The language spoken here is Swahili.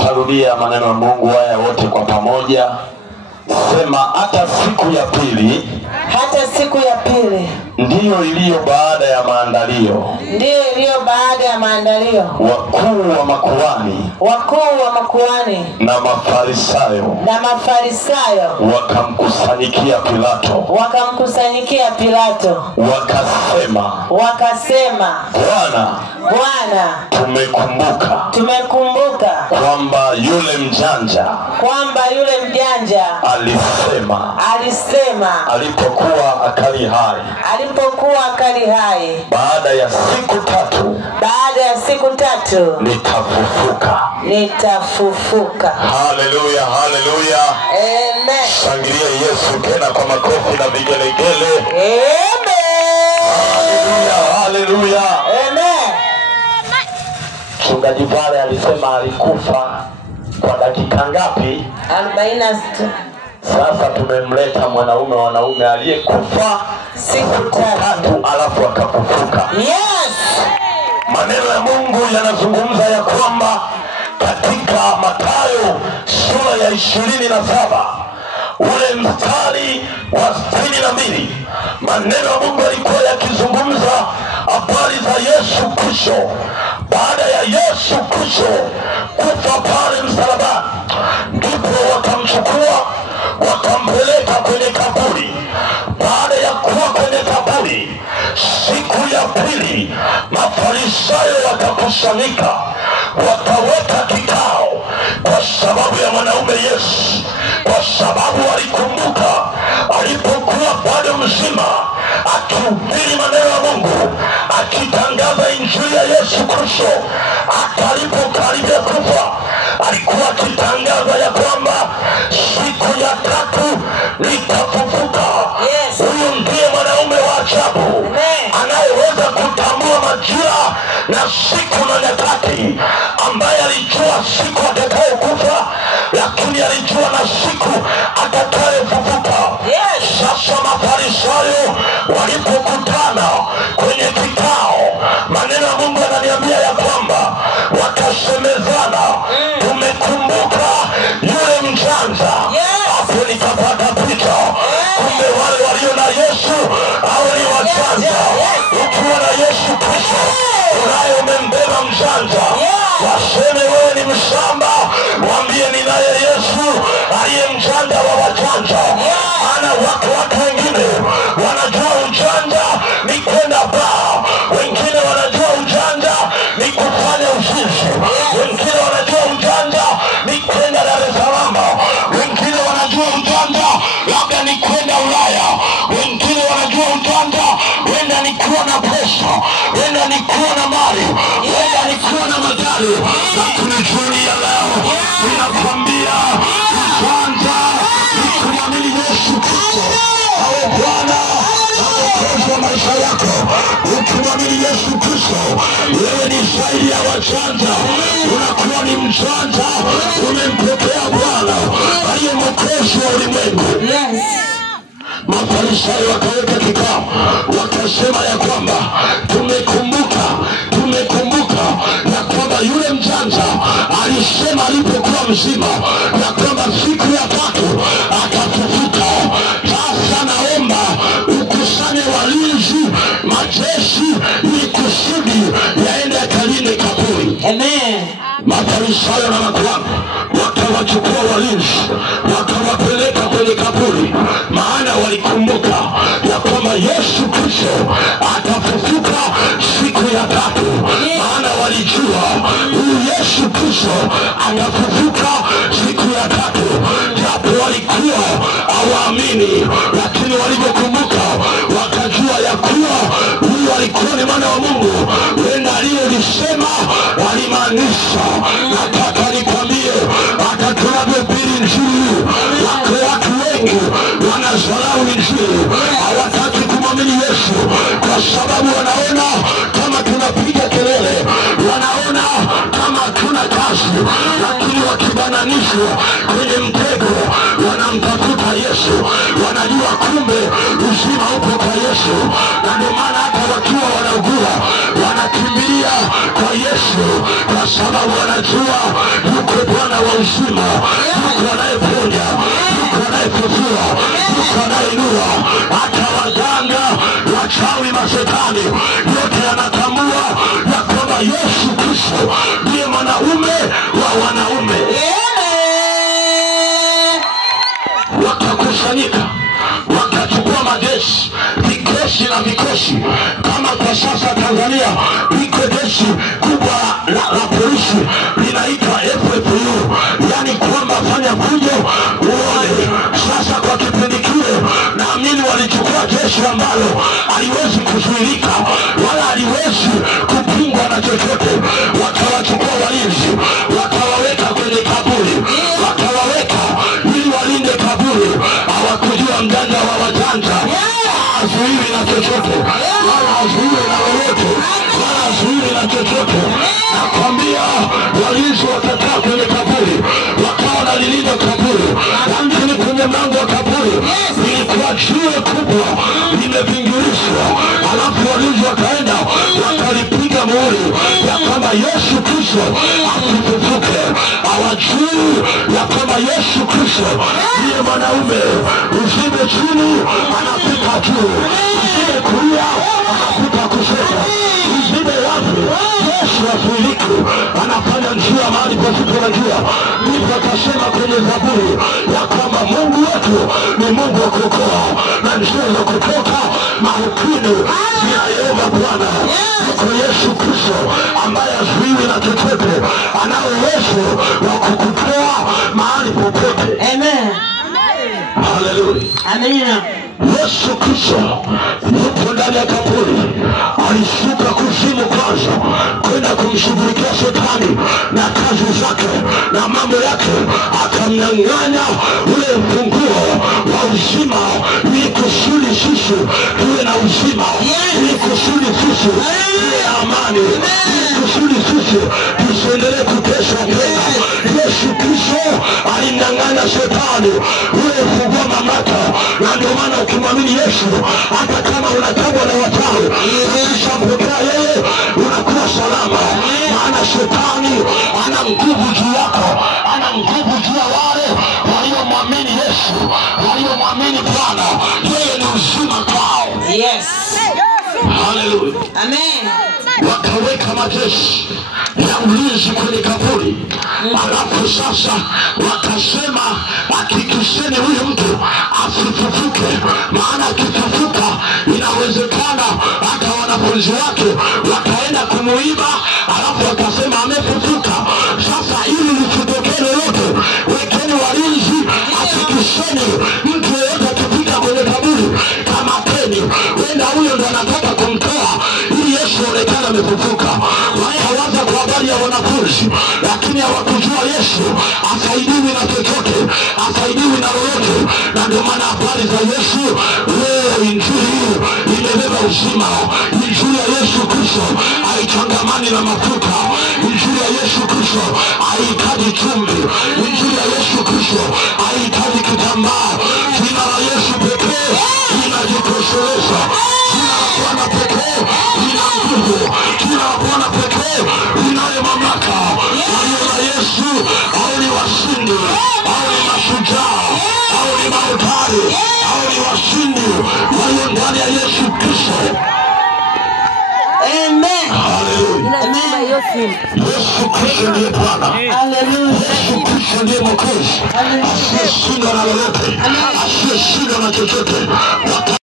tutarudia maneno ya Mungu haya wote kwa pamoja. Sema hata siku ya pili. Hata siku ya pili. Ndiyo iliyo baada ya maandalio. Ndiyo iliyo baada ya maandalio. Wakuu wa makuhani. Wakuu wa makuhani. Na Mafarisayo. Na Mafarisayo. Wakamkusanyikia Pilato. Wakamkusanyikia Pilato. Wakasema. Bwana. Tumekumbuka. Kwamba yule mjanja. Alisema. Alipokuwa akali hai. Baada ya siku tatu. Nitafufuka. Haleluya, haleluya. Amen. Shangilia Yesu tena kwa makofi na vigelegele. Amen. Haleluya, haleluya. Amen. Mchungaji pale alisema alikufa kwa dakika ngapi? 46. Sasa tumemleta mwanaume aliyekufa siku tatu alafu akafufuka. Yes. Maneno ya Mungu yanazungumza ya kwamba katika Mathayo sura ya 27 ule mstari wa 62, maneno ya Mungu yalikuwa yakizungumza habari za Yesu Kristo. Baada ya Yesu Kristo kufa pale msalabani, ndipo wakamchukua wakampeleka kwenye kaburi. Baada ya kuwa kwenye kaburi, siku ya pili Mafarisayo wakakusanyika, wakaweka kikao kwa sababu ya mwanaume Yesu, kwa sababu walikumbuka alipokuwa bado mzima akihubiri maneno ya Mungu, akitangaza injili ya Yesu Kristo. Alipokaribia kufa alikuwa akitangaza ya kwamba siku ya tatu nitafufuka. Huyu ndiye mwanaume wa ajabu anayeweza kutambua majira na siku na nyakati, ambaye alijua siku atakayokufa, lakini alijua na siku atakayofufuka. Sasa Mafarisayo walipokutana kwenye kikao, maneno ya Mungu yananiambia ya kwamba wakasemezana, tumekumbuka yule mjanja. Hapo nikapata picha, kumbe wale walio na Yesu hao ni wajanja. Ukiwa na Yesu Kristo unaye umembeba mjanja. Waseme wewe ni mshamba, mwambie ninaye Yesu aliye mjanja wa wajanja. Ana watu wengine wanajua ujanja ni kwenda baa, wengine wanajua ujanja ni kufanya uzinzi, wengine wanajua ujanja ni kwenda Dar es Salaam, wengine wanajua ujanja labda ni kwenda Ulaya, wengine wanajua ujanja wenda ni kuwa na pesa, wenda ni kuwa na mali, wenda ni kuwa na magari. Lakini jioni ya leo ninakwambia ujanja ni kumwamini Yesu Kristo awe Bwana na Mwokozi wa maisha yako. Ukimwamini Yesu Kristo, wewe ni zaidi ya wajanja, unakuwa ni mjanja, umempokea Bwana aliye Mwokozi wa ulimwengu. Mafarisayo wakaweka kikao, wakasema ya kwamba tumekumbuka ya kwamba yule mjanja alisema alipokuwa mzima ya kwamba siku ya tatu atafufuka. Sasa naomba ukusanye walinzi, majeshi, ili kusudi yaende akalinde kaburi. Amen. Mafarisayo na makuhani wakawachukua walinzi, wakawapeleka kwenye kaburi, maana walikumbuka ya kwamba Yesu Kristo atafufuka siku ya tatu. Maana walijua huyu Yesu Kristo atafufuka siku ya tatu, japo walikuwa hawaamini, lakini walipokumbuka wakajua ya kuwa huyu alikuwa ni mwana wa Mungu, wenda aliyelisema walimaanisha. Nataka nikwambie, hata tunavyohubiri injili, watu wengi wanadharau injili, hawataki kumwamini Yesu kwa sababu wanaona kama tunapiga kelele, wanaona kama tuna kazi, lakini wakibananishwa kwenye mtego wanamtafuta Yesu, wanajua kumbe uzima upo kwa Yesu. Na ndio maana hata wakiwa wanaugua wanakimbilia kwa Yesu, kwa sababu wanajua yuko Bwana wa uzima, yuko anayeponya, yuko anayefufua, yuko anayeinua. Hata waganga, wachawi, mashetani yote yanatambua ya kwamba Yesu Kristo ndiye mwanaume wa wanaume. Wakakusanyika, wakachukua majeshi, vikosi na vikosi. Kama kwa sasa Tanzania iko jeshi kubwa la polisi linaitwa FFU, yani kwamba fanya fujo uone. Sasa kwa kipindi kile naamini walichukua jeshi ambalo haliwezi kuzuilika wala haliwezi kupingwa na chochote. Wakawachukua walinzi, wakawaweka kwenye kaburi, wakawaweka ili walinde kaburi. Hawakujua mjanja wa wajanja hazuiwi na chochote, wala hazuiwi na lolote, wala hazuiwi na chochote. Nakwambia walinzi wakakaa kwenye kaburi, wakawa nalilinda kaburi. Lakini kwenye mlango wa kaburi ilikuwa jiwe kubwa limevingirishwa. Alafu walinzi wakaenda wakalipiga muhuri ya kwamba Yesu Kristo asifufuke. Hawajui ya kwamba Yesu Kristo ndiye mwanaume. Usibe chini anapita juu, usibe kulia anapita kushoto, usibe wapi Yesu afuiliki, anafanya njia mahali pasipo na njia. Ndipo akasema kwenye Zaburi ya kwamba Mungu wetu ni Mungu wa kuokoa, na njia za kutoka mautini zinayomba Bwana. Yuko Yesu Kristo ambaye hazuiwi na chochote, ana uwezo wa kukutoa mahali popote. Amen. Haleluya. Amina. Yesu Kristo yupo ndani ya kaburi. Alishuka kuzimu kwanza kwenda kumshughulikia shetani na kazi zake na mambo yake, akamnyang'anya ule mfunguo wa uzima ili kusudi sisi tuwe na uzima, ili kusudi sisi tuwe na amani, ili kusudi sisi tusiendelee kuteswa tena. Yesu Kristo alimnyang'anya shetani ule mfunguo mamlaka, na ndio maana ukimwamini Yesu, hata kama unatabwa na wachawi, ukishampokea yeye unakuwa salama. Maana shetani ana nguvu juu yako, ana nguvu juu ya wale waliomwamini Yesu, waliomwamini Bwana. Yeye ni uzima kwao. Yes. Haleluya. Amen. Wakaweka majeshi ya ulinzi kwenye kaburi. Alafu sasa wakasema, hakikisheni huyu mtu asifufuke, maana akifufuka inawezekana hata wanafunzi wake wakaenda kumuiba. Alafu wakasema amefufuka. Sasa ili lisitokee lolote, wekeni walinzi, hakikisheni mtu yeyote akifika kwenye kaburi kamateni. Wenda huyo ndo anataka kumtoa ili Yesu aonekane amefufuka. Wakawaza kwa habari ya wanafunzi, lakini hawakujua Yesu asaidiwi na chochote, asaidiwi na lolote. Na ndio maana habari za Yesu leo, injili imebeba uzima. Injili ya Yesu Kristo haichangamani na mafuta. Injili ya Yesu Kristo haihitaji chumvi. Injili ya Yesu Kristo haihitaji kitambaa. Jina la Yesu pekee linajitosheleza. Jina la Bwana pekee lina nguvu. Jina la Bwana pekee linayo mamlaka. Walio na Yesu au ni washindi, au ni mashujaa, au ni mahodari, au ni washindi walio ndani ya Yesu Kristo. Amen. Haleluya. Amen. Yesu Kristo ndiye Bwana. Haleluya. Yesu Kristo ndiye Mwokozi. Asiyeshindwa na lolote, asiyeshindwa na chochote.